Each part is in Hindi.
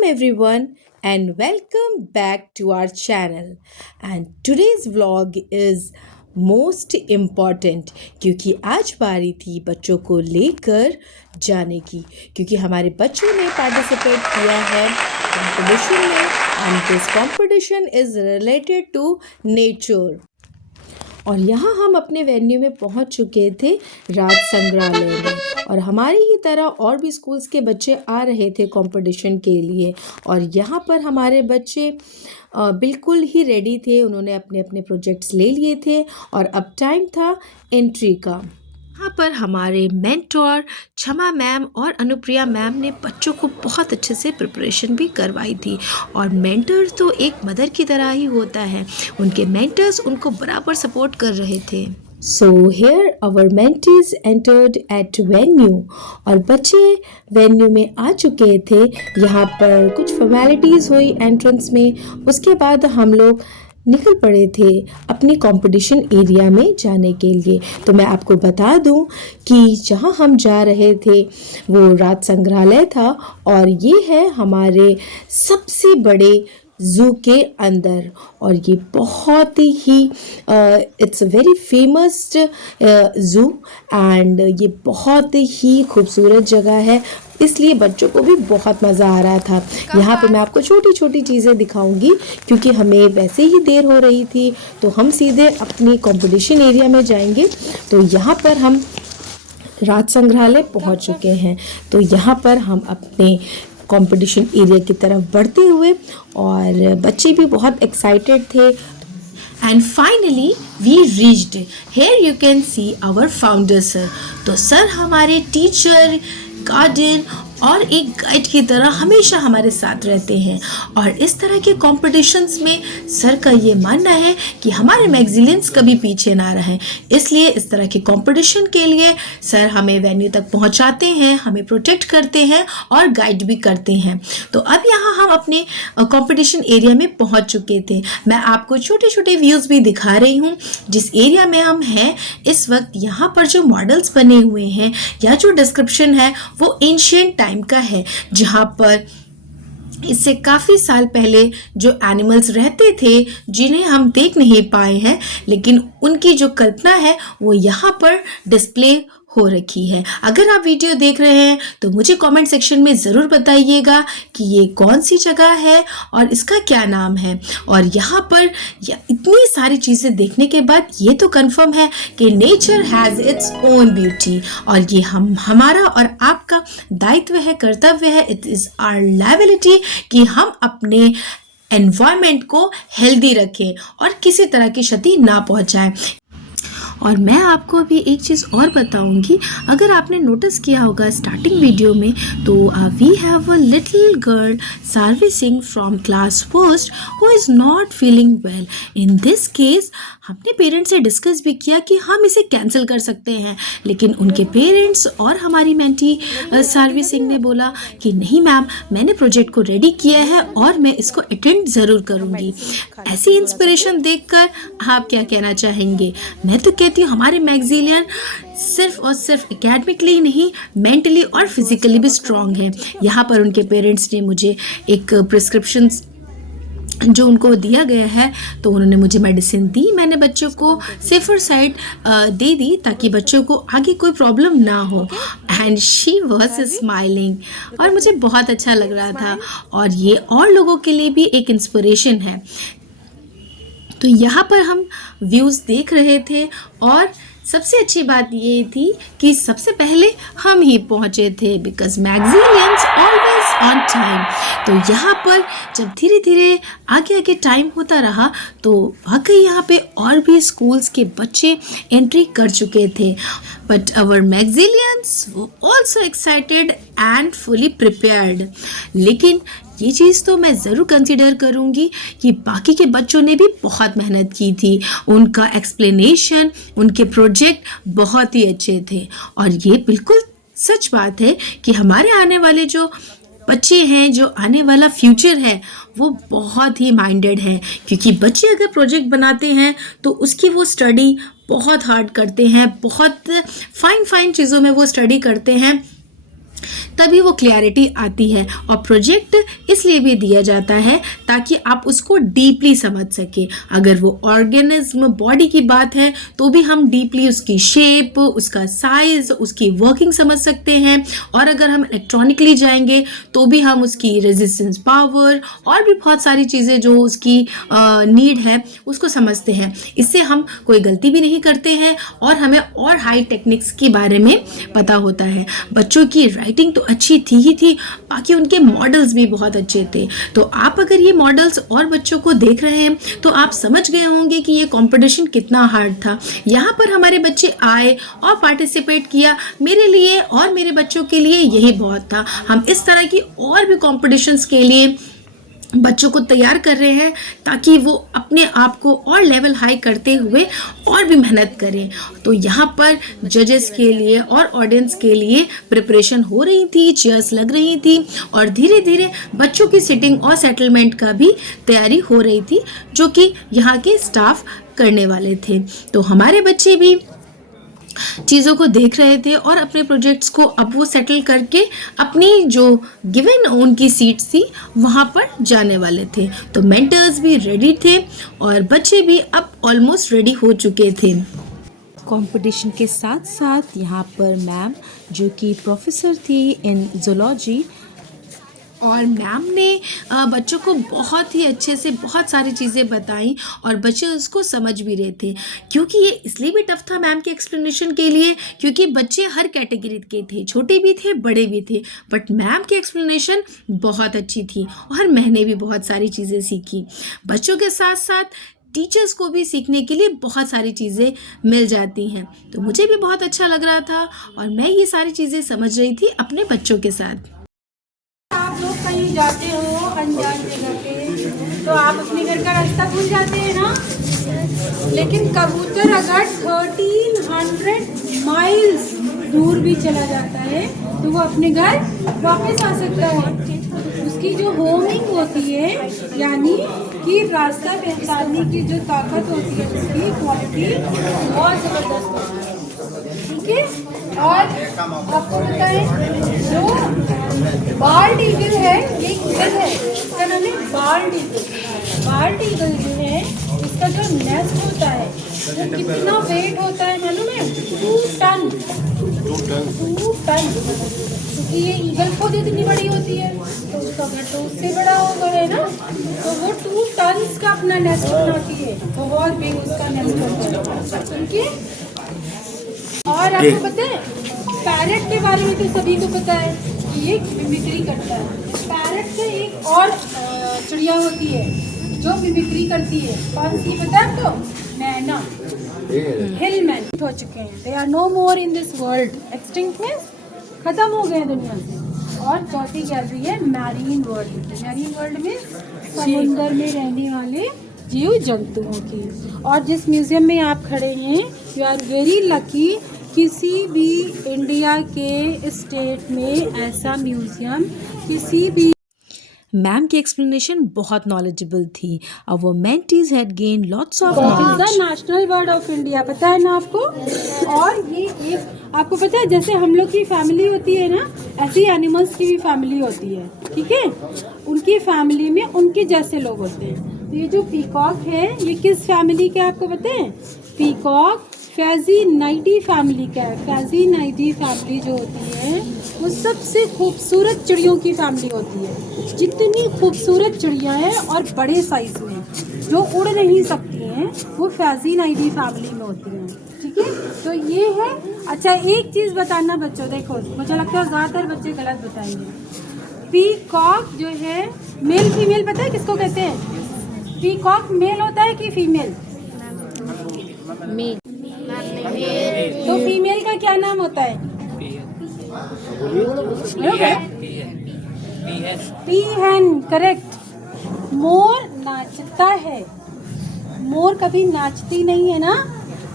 Welcome everyone and welcome back to our channel. And today's vlog is most important क्योंकि आज बारी थी बच्चों को लेकर जाने की, क्योंकि हमारे बच्चों ने पार्टिसिपेट किया है कंपटीशन में and this competition is related to nature. और यहाँ हम अपने वेन्यू में पहुँच चुके थे राज संग्रहालय में, और हमारी ही तरह और भी स्कूल्स के बच्चे आ रहे थे कंपटीशन के लिए। और यहाँ पर हमारे बच्चे बिल्कुल ही रेडी थे, उन्होंने अपने अपने प्रोजेक्ट्स ले लिए थे और अब टाइम था एंट्री का। यहाँ पर हमारे मेंटोर क्षमा मैम और अनुप्रिया मैम ने बच्चों को बहुत अच्छे से प्रिपरेशन भी करवाई थी। और मेंटर तो एक मदर की तरह ही होता है, उनके मेंटर्स उनको बराबर सपोर्ट कर रहे थे। So here our mentees entered at venue, और बच्चे वेन्यू में आ चुके थे। यहाँ पर कुछ फॉर्मेलिटीज़ हुई एंट्रेंस में, उसके बाद हम लोग निकल पड़े थे अपनी कंपटीशन एरिया में जाने के लिए। तो मैं आपको बता दूं कि जहां हम जा रहे थे वो राज संग्रहालय था, और ये है हमारे सबसे बड़े ज़ू के अंदर। और ये बहुत ही it's a very famous zoo and ये बहुत ही खूबसूरत जगह है, इसलिए बच्चों को भी बहुत मज़ा आ रहा था। यहाँ पे मैं आपको छोटी छोटी चीज़ें दिखाऊंगी, क्योंकि हमें वैसे ही देर हो रही थी तो हम सीधे अपनी कंपटीशन एरिया में जाएंगे। तो यहाँ पर हम राज संग्रहालय पहुँच चुके हैं। तो यहाँ पर हम अपने कंपटीशन एरिया की तरफ बढ़ते हुए, और बच्चे भी बहुत एक्साइटेड थे। And finally we reached. Here you can see our founder sir. तो सर हमारे टीचर, गार्डियन और एक गाइड की तरह हमेशा हमारे साथ रहते हैं। और इस तरह के कॉम्पिटिशन्स में सर का ये मानना है कि हमारे मैगजीलियंस कभी पीछे ना रहें, इसलिए इस तरह के कंपटीशन के लिए सर हमें वेन्यू तक पहुंचाते हैं, हमें प्रोटेक्ट करते हैं और गाइड भी करते हैं। तो अब यहाँ हम अपने कंपटीशन एरिया में पहुंच चुके थे। मैं आपको छोटे छोटे व्यूज़ भी दिखा रही हूँ जिस एरिया में हम हैं इस वक्त। यहाँ पर जो मॉडल्स बने हुए हैं या जो डिस्क्रिप्शन है वो एंशिएंट टाइम का है, जहाँ पर इससे काफ़ी साल पहले जो एनिमल्स रहते थे जिन्हें हम देख नहीं पाए हैं, लेकिन उनकी जो कल्पना है वो यहाँ पर डिस्प्ले हो रखी है। अगर आप वीडियो देख रहे हैं तो मुझे कमेंट सेक्शन में ज़रूर बताइएगा कि ये कौन सी जगह है और इसका क्या नाम है। और यहाँ पर इतनी सारी चीज़ें देखने के बाद ये तो कंफर्म है कि nature has its own beauty, और ये हमारा और आपका दायित्व है, कर्तव्य है, इट इज़ आवर लायबिलिटी कि हम अपने एनवायरनमेंट को हेल्दी रखें और किसी तरह की क्षति ना पहुँचाएं। और मैं आपको अभी एक चीज़ और बताऊंगी। अगर आपने नोटिस किया होगा स्टार्टिंग वीडियो में, तो we have a little girl servicing from class first who is not feeling well. In this case हमने पेरेंट्स से डिस्कस भी किया कि हम इसे कैंसिल कर सकते हैं, लेकिन उनके पेरेंट्स और हमारी मेंटी सर्विसिंग ने बोला कि नहीं मैम, मैंने प्रोजेक्ट को रेडी किया है और मैं इसको अटेंड ज़रूर करूँगी। ऐसी इंस्पिरेशन देखकर आप क्या कहना चाहेंगे? मैं तो कहती हूँ हमारे मैगजीलियन सिर्फ और सिर्फ एकेडमिकली ही नहीं, मेंटली और फिजिकली भी स्ट्रॉन्ग है। यहाँ पर उनके पेरेंट्स ने मुझे एक प्रिस्क्रिप्शन जो उनको दिया गया है, तो उन्होंने मुझे मेडिसिन दी। मैंने बच्चों को सेफर साइड दे दी ताकि बच्चों को आगे कोई प्रॉब्लम ना हो। एंड शी वॉज स्माइलिंग, और मुझे बहुत अच्छा लग रहा था, और ये और लोगों के लिए भी एक इंस्पिरेशन है। तो यहाँ पर हम व्यूज़ देख रहे थे, और सबसे अच्छी बात ये थी कि सबसे पहले हम ही पहुँचे थे, बिकॉज मैगजीलियंस ऑलवेज ऑन टाइम। तो यहाँ पर जब धीरे धीरे आगे आगे टाइम होता रहा तो वाकई यहाँ पे और भी स्कूल्स के बच्चे एंट्री कर चुके थे। बट आवर मैगजीलियंस were also excited and fully prepared. लेकिन ये चीज़ तो मैं ज़रूर कंसिडर करूँगी कि बाकी के बच्चों ने भी बहुत मेहनत की थी। उनका एक्सप्लेनेशन, उनके प्रोजेक्ट बहुत ही अच्छे थे। और ये बिल्कुल सच बात है कि हमारे आने वाले जो बच्चे हैं, जो आने वाला फ्यूचर है, वो बहुत ही माइंडेड है। क्योंकि बच्चे अगर प्रोजेक्ट बनाते हैं तो उसकी वो स्टडी बहुत हार्ड करते हैं, बहुत फाइन चीज़ों में वो स्टडी करते हैं, तभी वो क्लैरिटी आती है। और प्रोजेक्ट इसलिए भी दिया जाता है ताकि आप उसको डीपली समझ सके। अगर वो ऑर्गेनिज्म बॉडी की बात है तो भी हम डीपली उसकी शेप, उसका साइज, उसकी वर्किंग समझ सकते हैं। और अगर हम इलेक्ट्रॉनिकली जाएंगे तो भी हम उसकी रेजिस्टेंस पावर और भी बहुत सारी चीज़ें जो उसकी नीड है उसको समझते हैं। इससे हम कोई गलती भी नहीं करते हैं और हमें और हाई टेक्निक्स के बारे में पता होता है। बच्चों की राइटिंग तो अच्छी थी ही थी, बाकी उनके मॉडल्स भी बहुत अच्छे थे। तो आप अगर ये मॉडल्स और बच्चों को देख रहे हैं तो आप समझ गए होंगे कि ये कंपटीशन कितना हार्ड था। यहाँ पर हमारे बच्चे आए और पार्टिसिपेट किया। मेरे लिए और मेरे बच्चों के लिए यही बहुत था। हम इस तरह की और भी कॉम्पिटिशन्स के लिए बच्चों को तैयार कर रहे हैं ताकि वो अपने आप को और लेवल हाई करते हुए और भी मेहनत करें। तो यहाँ पर जजेस के लिए और ऑडियंस के लिए प्रिपरेशन हो रही थी, चेयर्स लग रही थी और धीरे धीरे बच्चों की सिटिंग और सेटलमेंट का भी तैयारी हो रही थी जो कि यहाँ के स्टाफ करने वाले थे। तो हमारे बच्चे भी चीज़ों को देख रहे थे और अपने प्रोजेक्ट्स को अब वो सेटल करके अपनी जो गिवन उनकी सीट्स थी वहाँ पर जाने वाले थे। तो मेंटर्स भी रेडी थे और बच्चे भी अब ऑलमोस्ट रेडी हो चुके थे। कंपटीशन के साथ साथ यहाँ पर मैम जो कि प्रोफेसर थी इन ज़ूलॉजी, और मैम ने बच्चों को बहुत ही अच्छे से बहुत सारी चीज़ें बताई और बच्चे उसको समझ भी रहे थे। क्योंकि ये इसलिए भी टफ था मैम के एक्सप्लेनेशन के लिए क्योंकि बच्चे हर कैटेगरी के थे, छोटे भी थे, बड़े भी थे। बट मैम की एक्सप्लेनेशन बहुत अच्छी थी और मैंने भी बहुत सारी चीज़ें सीखी। बच्चों के साथ साथ टीचर्स को भी सीखने के लिए बहुत सारी चीज़ें मिल जाती हैं। तो मुझे भी बहुत अच्छा लग रहा था और मैं ये सारी चीज़ें समझ रही थी अपने बच्चों के साथ। आप लोग कहीं जाते हो अनजान जगह पे तो आप अपने घर का रास्ता भूल जाते हैं ना। लेकिन कबूतर अगर 1300 माइल्स दूर भी चला जाता है तो वो अपने घर वापस आ सकता है। उसकी जो होमिंग होती है यानी कि रास्ता पहचानने की जो ताकत होती है उसकी क्वालिटी बहुत ज़बरदस्त होती है। ठीक है। और आपको बताएं जो बाल्ड ईगल है ये ईगल है, इसका नाम है बाल्ड ईगल। बाल्ड ईगल जो है इसका जो नेस्ट होता है वो कितना वेट होता है मालूम है? 2 टन। 2 टन क्योंकि ये ईगल खुद इतनी बड़ी होती है तो उसका घर तो उससे बड़ा होगा है ना। तो वो 2 टन का अपना नेस्ट बनाती है, बहुत बिग उसका नेस्ट होता है। ठीक है। और आपको पता है पैरट के बारे में तो सभी को पता है कि ये मिमिक्री करता है। पैरट से एक और चिड़िया होती है जो मिमिक्री करती है, कौन सी पता है आपको? मैना, हिलमैन हो चुके हैं। They are no more in this world. Extinct में खत्म हो गए दुनिया से। और चौथी गैलरी है मैरीन वर्ल्ड। मैरीन वर्ल्ड में समुंदर में रहने वाले जीव जंतुओं की। और जिस म्यूजियम में आप खड़े हैं यू आर वेरी लकी, किसी भी इंडिया के स्टेट में ऐसा म्यूजियम किसी भी। मैम की एक्सप्लेनेशन बहुत नॉलेजेबल थी। Our mentees had gain lots of knowledge. National bird of India पता है ना आपको? और ये एक आपको पता है जैसे हम लोग की फैमिली होती है ना ऐसी एनिमल्स की भी फैमिली होती है। ठीक है। उनकी फैमिली में उनके जैसे लोग होते हैं। तो ये जो पीकॉक है ये किस फैमिली का आपको पता है? पीकॉक फैजीनाइडी फैमिली का है। फैजीनाइडी फैमिली जो होती है वो सबसे खूबसूरत चिड़ियों की फैमिली होती है। जितनी खूबसूरत चिड़िया है और बड़े साइज में जो उड़ नहीं सकती हैं वो फैजीनाइडी फैमिली में होती हैं। ठीक है। तो ये है। अच्छा एक चीज़ बताना बच्चों, देखो मुझे लगता है ज़्यादातर बच्चे गलत बताएंगे। पीकॉक जो है मेल फीमेल पता है किसको कहते हैं? पीकॉक मेल होता है कि फीमेल? मेल। तो फीमेल का क्या नाम होता है? पीहन। करेक्ट। मोर नाचता है, मोर कभी नाचती नहीं है ना।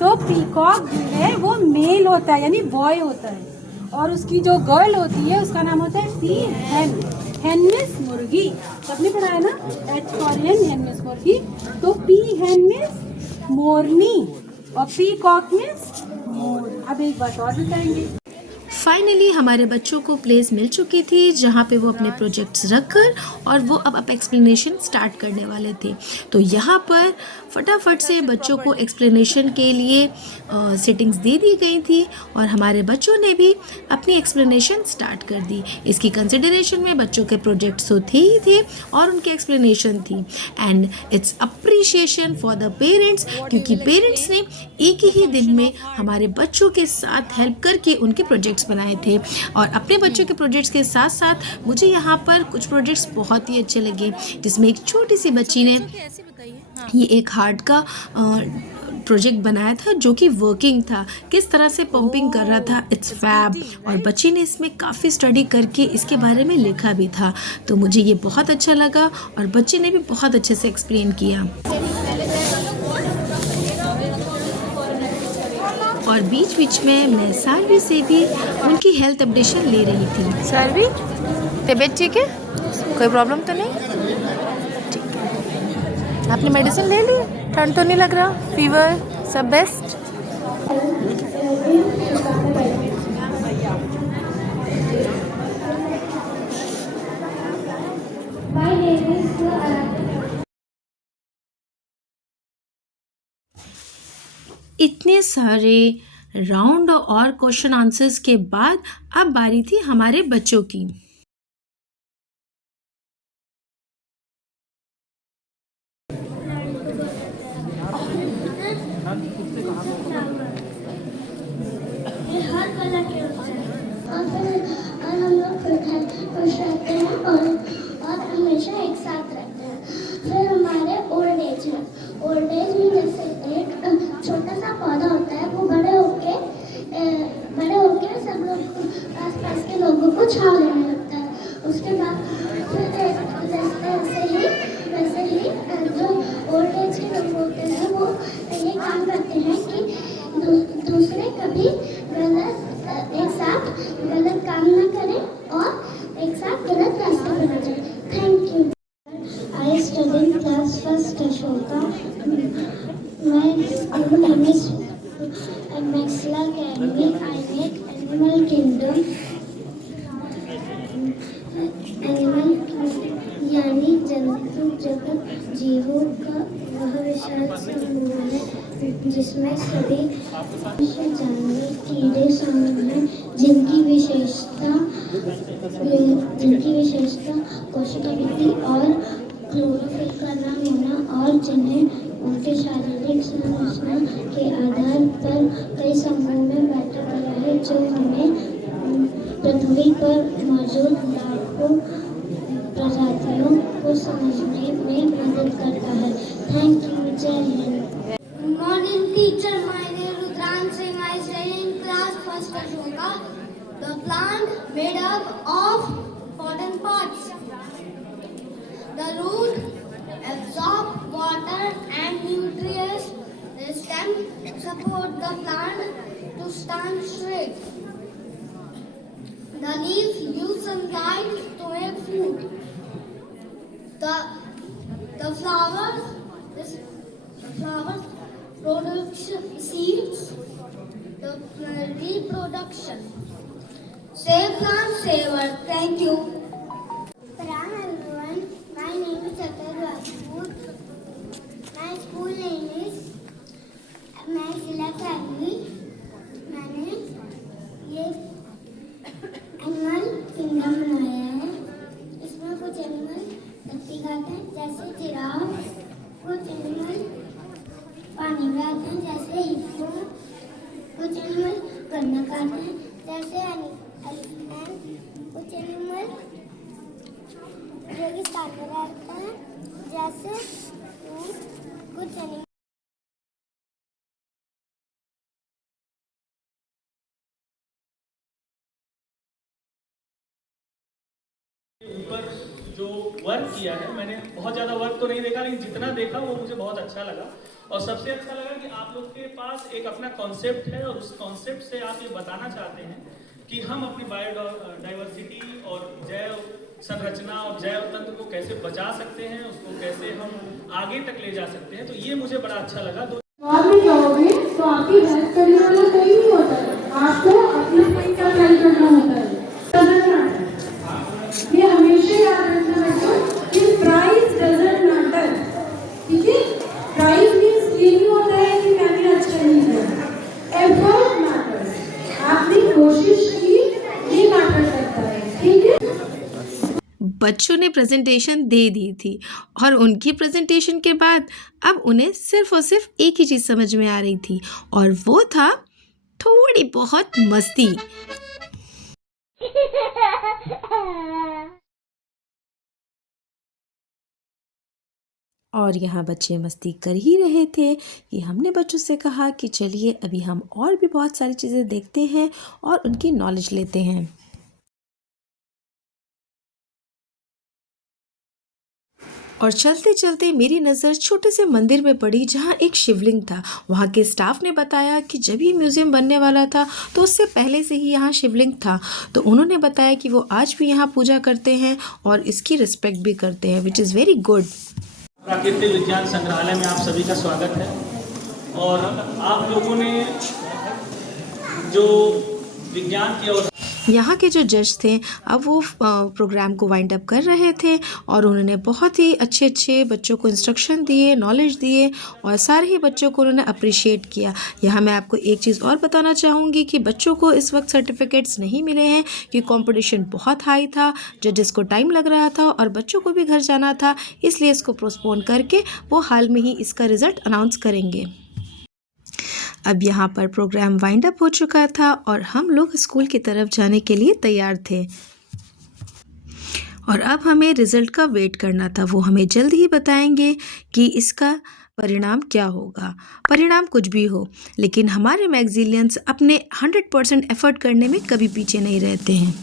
तो पीकॉक जो है वो मेल होता है यानी बॉय होता है और उसकी जो गर्ल होती है उसका नाम होता है पीहन। हेन मीन्स मुर्गी, सबने पढ़ा है ना, एच फॉर हेन, हेन मीन्स मुर्गी। तो पीहन मीन्स मोरनी और पीकॉक मीन्स मोर। अब एक बात और बताएंगे। फाइनली हमारे बच्चों को प्लेस मिल चुकी थी जहाँ पे वो अपने प्रोजेक्ट्स रखकर और वो अब एक्सप्लेनेशन स्टार्ट करने वाले थे। तो यहाँ पर फटाफट से बच्चों को एक्सप्लेनेशन के लिए सेटिंग्स दे दी गई थी और हमारे बच्चों ने भी अपनी एक्सप्लेनेशन स्टार्ट कर दी। इसकी कंसिडरेशन में बच्चों के प्रोजेक्ट्स तो थे ही थे और उनकी एक्सप्लेनेशन थी। And it's appreciation for the parents, क्योंकि पेरेंट्स ने एक ही दिन में हमारे बच्चों के साथ हेल्प करके उनके प्रोजेक्ट्स बनाए थे। और अपने बच्चों के प्रोजेक्ट्स के साथ साथ मुझे यहाँ पर कुछ प्रोजेक्ट्स बहुत ही अच्छे लगे, जिसमें एक छोटी सी बच्ची ने ये एक हार्ट का प्रोजेक्ट बनाया था जो कि वर्किंग था, किस तरह से पंपिंग कर रहा था। It's fab. और बच्ची ने इसमें काफ़ी स्टडी करके इसके बारे में लिखा भी था। तो मुझे ये बहुत अच्छा लगा और बच्चे ने भी बहुत अच्छे से एक्सप्लेन किया। और बीच बीच में मैं सारवी से भी उनकी हेल्थ अपडेशन ले रही थी। सारवी, तबीयत ठीक है? कोई प्रॉब्लम तो नहीं? ठीक है। आपने मेडिसिन ले ली? ठंड तो नहीं लग रहा? फीवर सब बेस्ट? इतने सारे राउंड और क्वेश्चन आंसर्स के बाद अब बारी थी हमारे बच्चों की। हर कलर के होते हैं और हम लोग खुश रहते हैं और हमेशा एक साथ रहते हैं। फिर हमारे ओल्ड एज में जैसे एक छोटा सा पौधा होता है, वो बड़े होके सब लोग आसपास के लोगों को छाव देने लगता है। उसके बाद फिर वैसे ही जो ओल्ड एज के लोग होते हैं वो ये काम करते हैं कि दूसरे कभी एक साथ गलत काम ना करें और एक साथ गलत रास्ते पर ना जाए। Thank you. I study in class first Ashoka. My school name is Maxilla Academy. I make Animal Kingdom. यानी जंतु जगत जीवों का वह विशाल समूह है जिसमें सभी जानवर कीड़े शामिल हैं, जिनकी विशेषता कोशिकावृद्धि और क्लोरोफिल का नाम होना और जिन्हें उनके शारीरिक संरचना के आधार पर कई समूहों में बांटा गया है, जो हमें पृथ्वी पर मौजूद लाखों प्रजातियों को समझने में मदद करता है। Thank you. जय Hind. Good morning, teacher. My name is Rudran Singh. I study in class first Ashoka. The plant made up of important parts. The root absorb water and nutrients. The stem support the plant to stand straight. The leaves use sunlight to make food. The flowers production seeds. The reproduction. Save plant, save earth. Thank you. Pran everyone. My name is Satar Rajput. My school name is Maxilla Academy. मैंने ये एनिमल किंगडम बनाया है। इसमें कुछ एनिमल धरती खाते हैं जैसे जिराफ, कुछ एनिमल पानी में आते हैं जैसे हिप्पो, कुछ एनिमल गन्ना खाते हैं जैसे एलिफेंट, कुछ एनिमल रेगिस्तान में रहते हैं जैसे ऊंट, कुछ एनिमल ऊपर जो वर्क किया है, मैंने बहुत ज़्यादा वर्क तो नहीं देखा, लेकिन जितना देखा वो मुझे बहुत अच्छा लगा। और सबसे अच्छा लगा कि आप लोग के पास एक अपना कॉन्सेप्ट है और उस कॉन्सेप्ट से आप ये बताना चाहते हैं कि हम अपनी बायोडाइवर्सिटी और जैव संरचना और जैव तंत्र को कैसे बचा सकते हैं, उसको कैसे हम आगे तक ले जा सकते हैं। तो ये मुझे बड़ा अच्छा लगा। और भी जाओगे तो आपकी हेल्प करने वाला कोई नहीं होता है, आपको अपनी ट्राई करना होता है, डजंट मैटर। ये हमेशा याद रखना बच्चों कि प्राइस डजंट मैटर, ठीक है। प्राइस मीन्स ये नहीं होता है कि मैंने अच्छा नहीं किया, एफर्ट मैटर्स, आपने कोशिश की, ये मैटर करता है, ठीक है। बच्चों ने प्रेजेंटेशन दे दी थी और उनकी प्रेजेंटेशन के बाद अब उन्हें सिर्फ और सिर्फ एक ही चीज़ समझ में आ रही थी और वो था थोड़ी बहुत मस्ती। और यहाँ बच्चे मस्ती कर ही रहे थे कि हमने बच्चों से कहा कि चलिए अभी हम और भी बहुत सारी चीज़ें देखते हैं और उनकी नॉलेज लेते हैं। और चलते चलते मेरी नज़र छोटे से मंदिर में पड़ी जहाँ एक शिवलिंग था। वहाँ के स्टाफ ने बताया कि जब ये म्यूज़ियम बनने वाला था तो उससे पहले से ही यहाँ शिवलिंग था, तो उन्होंने बताया कि वो आज भी यहाँ पूजा करते हैं और इसकी रिस्पेक्ट भी करते हैं, विच इज़ वेरी गुड। प्राकृतिक विज्ञान संग्रहालय में आप सभी का स्वागत है। और आप लोगों ने जो विज्ञान की यहाँ के जो जज थे अब वो प्रोग्राम को वाइंड अप कर रहे थे और उन्होंने बहुत ही अच्छे अच्छे बच्चों को इंस्ट्रक्शन दिए, नॉलेज दिए और सारे ही बच्चों को उन्होंने अप्रिशिएट किया। यहाँ मैं आपको एक चीज़ और बताना चाहूँगी कि बच्चों को इस वक्त सर्टिफिकेट्स नहीं मिले हैं क्योंकि कंपटीशन बहुत हाई था, जजेस को टाइम लग रहा था और बच्चों को भी घर जाना था, इसलिए इसको पोस्टपोन करके वो हाल में ही इसका रिज़ल्ट अनाउंस करेंगे। अब यहाँ पर प्रोग्राम वाइंड अप हो चुका था और हम लोग स्कूल की तरफ जाने के लिए तैयार थे और अब हमें रिज़ल्ट का वेट करना था। वो हमें जल्द ही बताएंगे कि इसका परिणाम क्या होगा। परिणाम कुछ भी हो, लेकिन हमारे मैग्जिलियंस अपने 100% एफर्ट करने में कभी पीछे नहीं रहते हैं।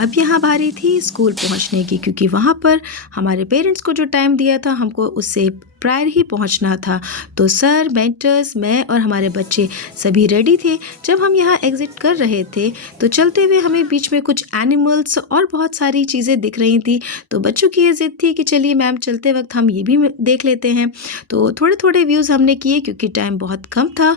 अब यहाँ बारी थी स्कूल पहुँचने की, क्योंकि वहाँ पर हमारे पेरेंट्स को जो टाइम दिया था हमको उससे प्रायर ही पहुँचना था। तो सर, मेंटर्स, मैं और हमारे बच्चे सभी रेडी थे। जब हम यहाँ एग्ज़िट कर रहे थे तो चलते हुए हमें बीच में कुछ एनिमल्स और बहुत सारी चीज़ें दिख रही थी, तो बच्चों की ये ज़िद थी कि चलिए मैम चलते वक्त हम ये भी देख लेते हैं। तो थोड़े थोड़े व्यूज़ हमने किए क्योंकि टाइम बहुत कम था।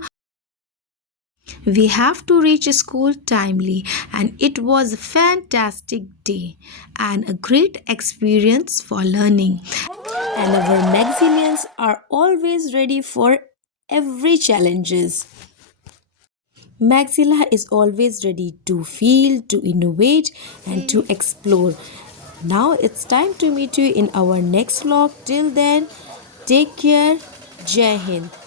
We have to reach school timely, and it was a fantastic day and a great experience for learning. And our Maxillians are always ready for every challenges. Maxilla is always ready to feel, to innovate, and to explore. Now it's time to meet you in our next vlog. Till then, take care. Jai Hind.